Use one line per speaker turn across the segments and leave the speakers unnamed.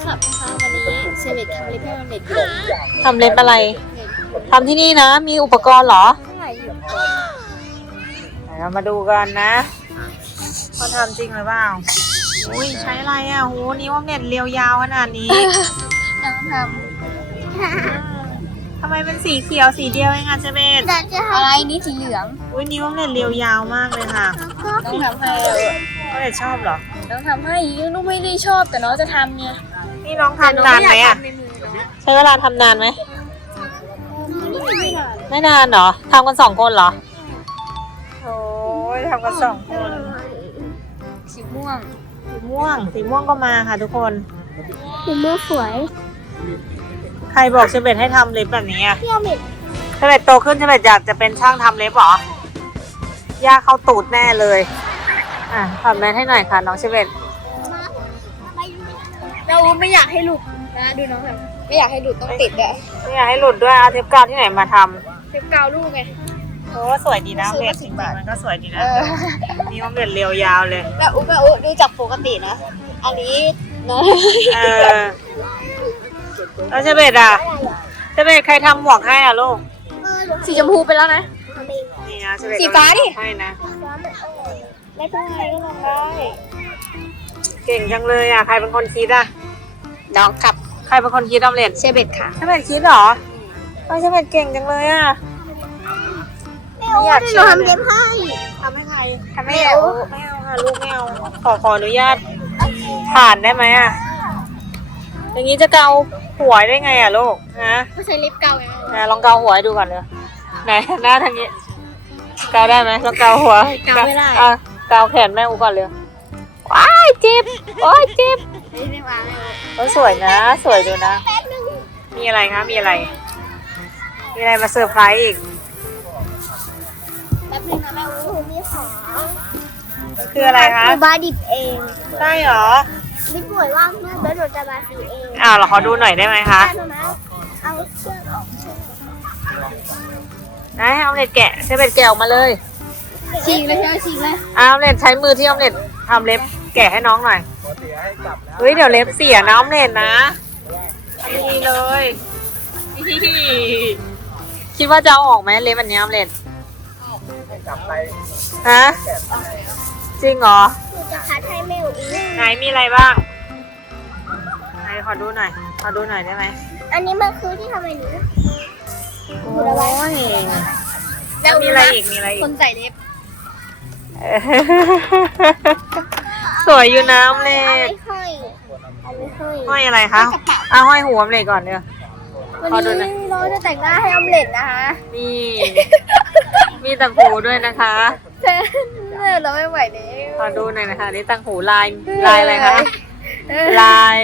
ศัพท์นะคะวันนี้เชเวตทำเล็บให้มันเด็ดอยู่
ทำเล็บอะไรทำที่นี่นะมีอุปกรณ์เหรอ
เท่าไหร่อยู่
เรามาดูกันนะเขาทำจริงหรือเปล่าอุ้ยใช้อะไรอ่ะโหนิ้วออมเล็ตเรียวยาวขนาดนี้
น้องท
ทำไมเป็นสีเขียวสีเดียวเองอ่ะเจเบต
ำอะไรนี่สีเหลือง
อุ้ยนิ้วออมเล็ตเรียวยาวมากเลยค่ะ
น้องทำให้
ออมเล็ตชอบเหรอ
น้องทำให้ลูกไม่ได้ชอบแต่น้องจะทำไง
นี่น้องทำนานไหมอ่ะใช้เวลาทำนานไหม
ไม่นาน
ไม่นานเหรอทำกัน2 คนเหรอโอ้ยทำกัน2 คน
สีม่วง
สีม่วงก็มาค่ะทุกคน
สีม่วงสวย
ใครบอกเชเบตให้ทำเล็บแบบนี้อ่ะ
พี่เอาเม็ด
เชเบตโตขึ้นเชเบตอยากจะเป็นช่างทำเล็บเหรอยากเข้าตูดแน่เลยอ่ะถอดแมสให้หน่อยค่ะน้องเชเบต
เราไม่อยากให้หลุดนะดูน้องแบบไม่อยากให้หลุดต้องติดอะ
ไม่อยากให้หลุดด้วยเอาเทปกาวที่ไหนมาท
เทปกาวลูกไง
ำโอ้สวยดีนะเล็บจริงๆมันก็สวยดีนะนี่มันเป็นเรียวยาวเลย
แม่อุ๊ดูจากปกตินะ อันนี้นะ
เออแล้วเชเบตอ่ะเชเบตใครทำหมวกให้อ่ะลูก
สีชมพูไปแล้วนะ
นี่นะเชเบต
สีฟ้าดิ
ให้นะ
ไม่เป็นไรก็ลองได้
เก่งจังเลยอ่ะใครเป็นคนคิดอ่ะ
น้องกับ
ใครเป็นคนคิดออมเล็ต
เชเบตค่ะ
เชเบตคิดเหรอเชเบตเก่งจังเลยอ่ะ ไม่อยากเชื่อเลย
ทำเล็บให้
ทำให้ใครทำให้เอาไม่เอาค่ะลูกไม่เอาขออนุญาตผ่านได้ไหมอ่ะอย่างนี้จะเกาหัวได้ไงอ่ะลูกนะ
ไม่ใช้เล็บเกาไง
ลองเกาหัวให้ดูก่อนเลยไหนหน้าทางนี้เกาได้ไหมลองเกาหัว
เกาไม่ได้
อ่ะเกาแขนแม่อูก่อนเลยว้ายเจ็บโอ้ยเจ็บ
ไม่วางเลย
โอ้ยสวยนะสวยดูนะมีอะไรคะมีอะไรมาเซอร์ไพรส์อีก
แป๊บนึงนะแม่อู้มีของ
คืออะไรคะ
บาดิบเอง
ใช่เหรอ
ไม่ป่วยว่างมากแล้วหนูจะมาสีเอง
อ้าวเราขอดูหน่อยได้ไหมคะ
ได้ไหมเอาเชือกออก
นะให้ออมเล็ตแกะใช้เบ็ดแกะออกมาเลย
ฉีกเลยใช่ไหมฉีกเลย
ออมเล็ตใช้มือที่ออมเล็ตทำเล็บแกะให้น้องหน่อยเฮ้ยเดี๋ยวเล็บเสียนะออมเล็ตนะนี่เลยคิดว่าจะเอาออกไหมเล็บอันนี้ออมเล็ตฮะจริงเหรอ
หนูจะคัดให้แม่อู้
ไหนมีอะไรบ้างไหนขอดูหน่อยได้ไหม
อันนี้มันคือที่ทำไมหนู
โอ้ยมีอะไรอีก
คนใส่เล็บ
สวยอยู่นะออมเล็ต
ห้อยเอาไว้ห้อย
ห้อยอะไรคะห้อยหัวออมเล็ตก่อนเดี๋ยว
วัน
ขอดูหน่อย
นี้เราจะแต่งหน้าให้ออมเล็ตนะคะ
นี่ มีต่างหูด้วยนะคะ
เราไม่ไหวแล้ว
ขอดูหน่อยนะคะนี่ต่างหูลายอะไรคะลาย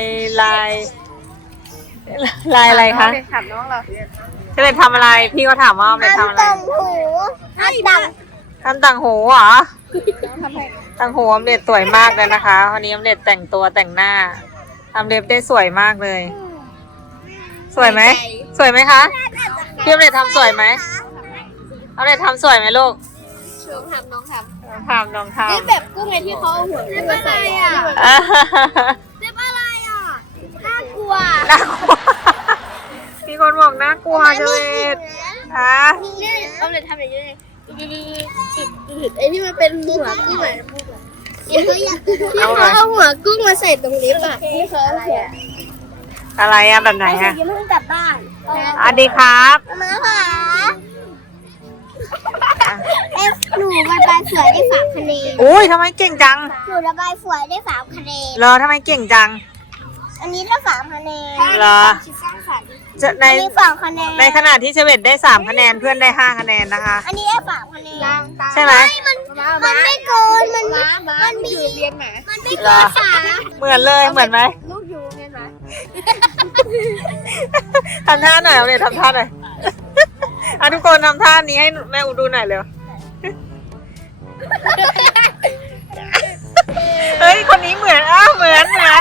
อะไรคะ
ถามน้องเรา
จะเป็นทำอะไรพี่ก็ถามว่าเป็นทำอะไร
ต่างหูให้ดัง
ทำต่างหูเหรอ
ทำให้
ต่างหูออมเล็ตสวยมากเลยนะคะวันนี้ออมเล็ตแต่งตัวแต่งหน้าทำเล็บได้สวยมากเลย สวยไหมคะพี่ออมเล็ตทำสวยไหมออมเล็ตทำสวยไหมลูก
น้องทำ
น้องทำ
นี่แบบกุ้งไงที่เขาเอาหัวกุ้งมาใส่อ่ะเล็บอะไรอ่ะน่ากลัว
น่ากลัวมีคนบอกน่ากลัวจังเลยฮะ
นี่ออมเล็ตทำอย่างนี้เลยไอ้ที่มันเป็นหัวกุ้งอ่ะที่เขาเอาหัวกุ้งมาใส่ตรงเล็บอ่ะที่เขาเอาหัว
อะไรอะแบบไหนอะ
ยังไม่ต้องกลับบ้าน
สวัสดีครับ
มาค่ะหนูระบายสวยได้3 คะแนน
อุ้ยทำไมเก่งจัง
หนูระบายสวยได้3 คะแนน
เหรอทำไมเก่งจัง
อันนี้ได้3 คะแนน
เหรอ
คิดสร้างสรรค์
จะใน
อันนี้2 คะแนน
ในขณะที่เชเวตได้3 คะแนนเพื่อนได้5 คะแนนนะคะ
อันนี้ได้3 คะแนน
ใช่ไหม
มันไม่เกินมันมีเรียนหมามันไม่
เหร
เกิ
อน
3
เหมือนเลยเหมือนไหม
ลูกอยู่เรียนหมา
ทำท่าหน่อยเอาเลยทำท่าหน่อยอ่ะทุกคนทำท่านี้ให้แม่อูดูหน่อยเร็วเฮ้ยคนนี้เหมือนเหมือนอ่ะ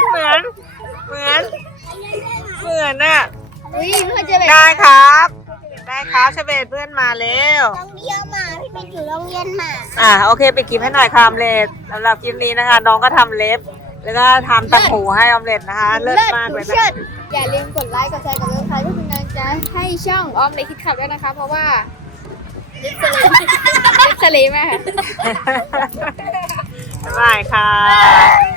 อุ้ยเขาจะแบบ
ได้ครับเชเวตเพื่อนมาเร็ว
โรงเรียนหมาพี่เป็นอยู่โรงเรียนหมา
โอเคไปดคลิปให้หน่อยค่ะเลดสำหรับคลิปนี้นะคะน้องก็ทำเล็บแล้วก็ทำตักหูให้ออมเล็ตนะคะ เลิศมากเลยนะ
เชิดอย่าลืมกดไลค์กดแชร์กดติดตามเพื่อเป็นกำลังใจให้ช่องออมเลยคิดขับด้วยนะคะ เพราะว่าเล็บทะเลมากค่ะ
บ๊ายบายค่ะ